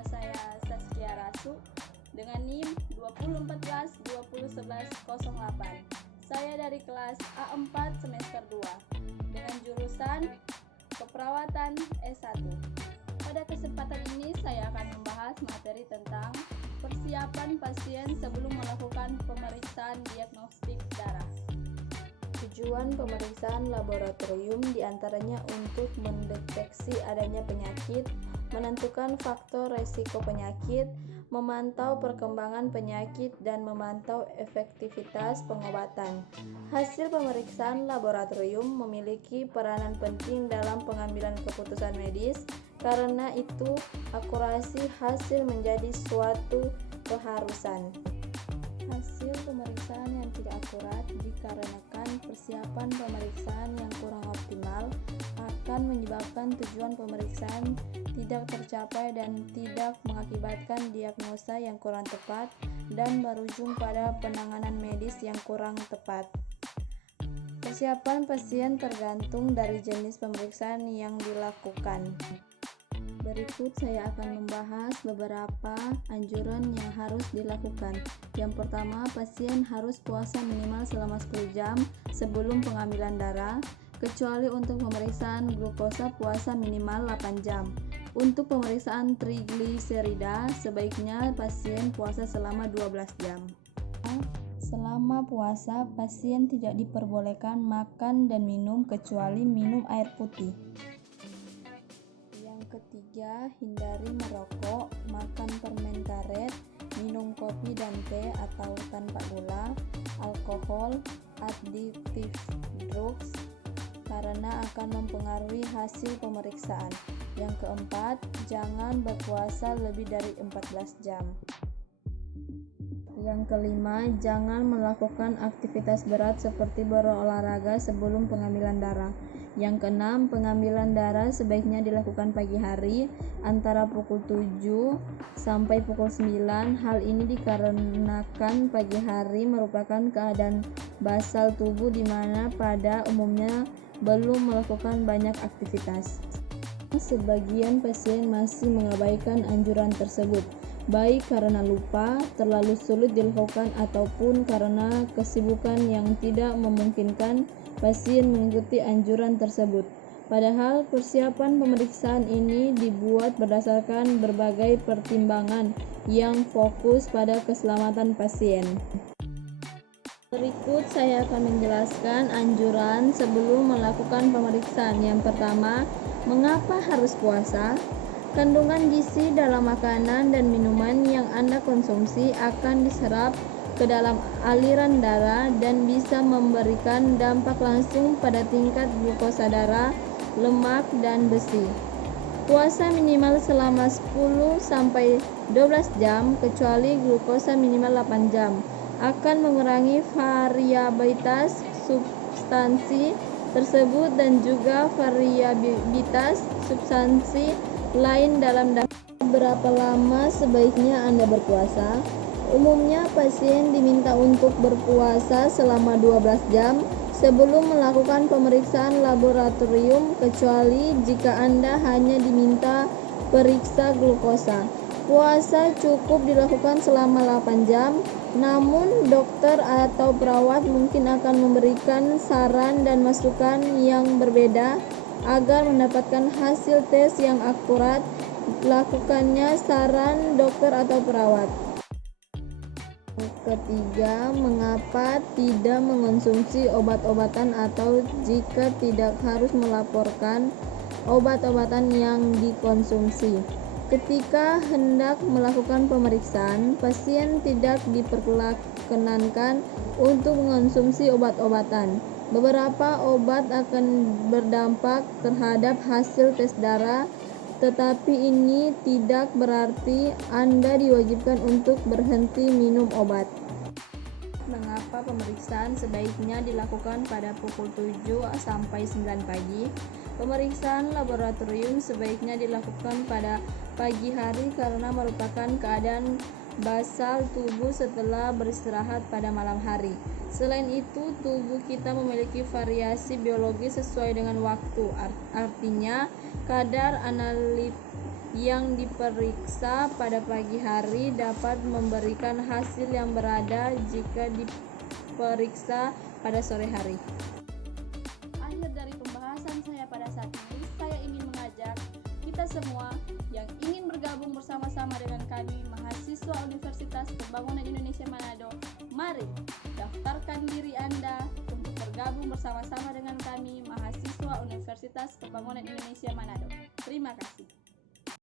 Nama saya Saskia Rasu dengan NIM 2014-2011-08. Saya dari kelas A4 semester 2 dengan jurusan Keperawatan S1. Pada kesempatan ini saya akan membahas materi tentang persiapan pasien sebelum melakukan pemeriksaan diagnostik darah. Tujuan pemeriksaan laboratorium diantaranya untuk mendeteksi adanya penyakit, menentukan faktor resiko penyakit, memantau perkembangan penyakit, dan memantau efektivitas pengobatan. Hasil pemeriksaan laboratorium memiliki peranan penting dalam pengambilan keputusan medis, karena itu akurasi hasil menjadi suatu keharusan. Hasil pemeriksaan yang tidak akurat dikarenakan persiapan pemeriksaan yang kurang optimal akan menyebabkan tujuan pemeriksaan tidak tercapai dan tidak mengakibatkan diagnosa yang kurang tepat dan berujung pada penanganan medis yang kurang tepat. Persiapan pasien tergantung dari jenis pemeriksaan yang dilakukan. Berikut saya akan membahas beberapa anjuran yang harus dilakukan. Yang pertama, pasien harus puasa minimal selama 10 jam sebelum pengambilan darah, kecuali untuk pemeriksaan glukosa puasa minimal 8 jam. Untuk pemeriksaan trigliserida, sebaiknya pasien puasa selama 12 jam. Selama puasa, pasien tidak diperbolehkan makan dan minum kecuali minum air putih. Ketiga, hindari merokok, makan permen karet, minum kopi dan teh atau tanpa gula, alkohol, addictive drugs, karena akan mempengaruhi hasil pemeriksaan. Yang keempat, jangan berpuasa lebih dari 14 jam. Yang kelima, jangan melakukan aktivitas berat seperti berolahraga sebelum pengambilan darah. Yang keenam, pengambilan darah sebaiknya dilakukan pagi hari antara pukul 7 sampai pukul 9. Hal ini dikarenakan pagi hari merupakan keadaan basal tubuh di mana pada umumnya belum melakukan banyak aktivitas. Sebagian pasien masih mengabaikan anjuran tersebut, baik karena lupa, terlalu sulit dilakukan, ataupun karena kesibukan yang tidak memungkinkan pasien mengikuti anjuran tersebut. Padahal persiapan pemeriksaan ini dibuat berdasarkan berbagai pertimbangan yang fokus pada keselamatan pasien. Berikut saya akan menjelaskan anjuran sebelum melakukan pemeriksaan. Yang pertama, mengapa harus puasa? Kandungan gizi dalam makanan dan minuman yang Anda konsumsi akan diserap ke dalam aliran darah dan bisa memberikan dampak langsung pada tingkat glukosa darah, lemak, dan besi. Puasa minimal selama 10-12 jam, kecuali glukosa minimal 8 jam, akan mengurangi variabilitas substansi tersebut dan juga variabilitas substansi lain dalam darah. Berapa lama sebaiknya Anda berpuasa? Umumnya pasien diminta untuk berpuasa selama 12 jam sebelum melakukan pemeriksaan laboratorium, kecuali jika Anda hanya diminta periksa glukosa. Puasa cukup dilakukan selama 8 jam, namun dokter atau perawat mungkin akan memberikan saran dan masukan yang berbeda agar mendapatkan hasil tes yang akurat. Lakukannya saran dokter atau perawat. Ketiga, mengapa tidak mengonsumsi obat-obatan atau jika tidak harus melaporkan obat-obatan yang dikonsumsi. Ketika hendak melakukan pemeriksaan, pasien tidak diperkenankan untuk mengonsumsi obat-obatan. Beberapa obat akan berdampak terhadap hasil tes darah, tetapi ini tidak berarti Anda diwajibkan untuk berhenti minum obat. Mengapa pemeriksaan sebaiknya dilakukan pada pukul 7 sampai 9 pagi? Pemeriksaan laboratorium sebaiknya dilakukan pada pagi hari karena merupakan keadaan basal tubuh setelah beristirahat pada malam hari. Selain itu, tubuh kita memiliki variasi biologis sesuai dengan waktu. Artinya, kadar yang diperiksa pada pagi hari dapat memberikan hasil yang berada jika diperiksa pada sore hari. Akhir dari pembahasan saya pada saat ini, saya ingin mengajak kita semua yang ingin bergabung bersama-sama dengan kami, mahasiswa Universitas Pembangunan Indonesia Manado, mari daftarkan diri Anda untuk bergabung bersama-sama dengan kami, mahasiswa Universitas Pembangunan Indonesia Manado. Terima kasih.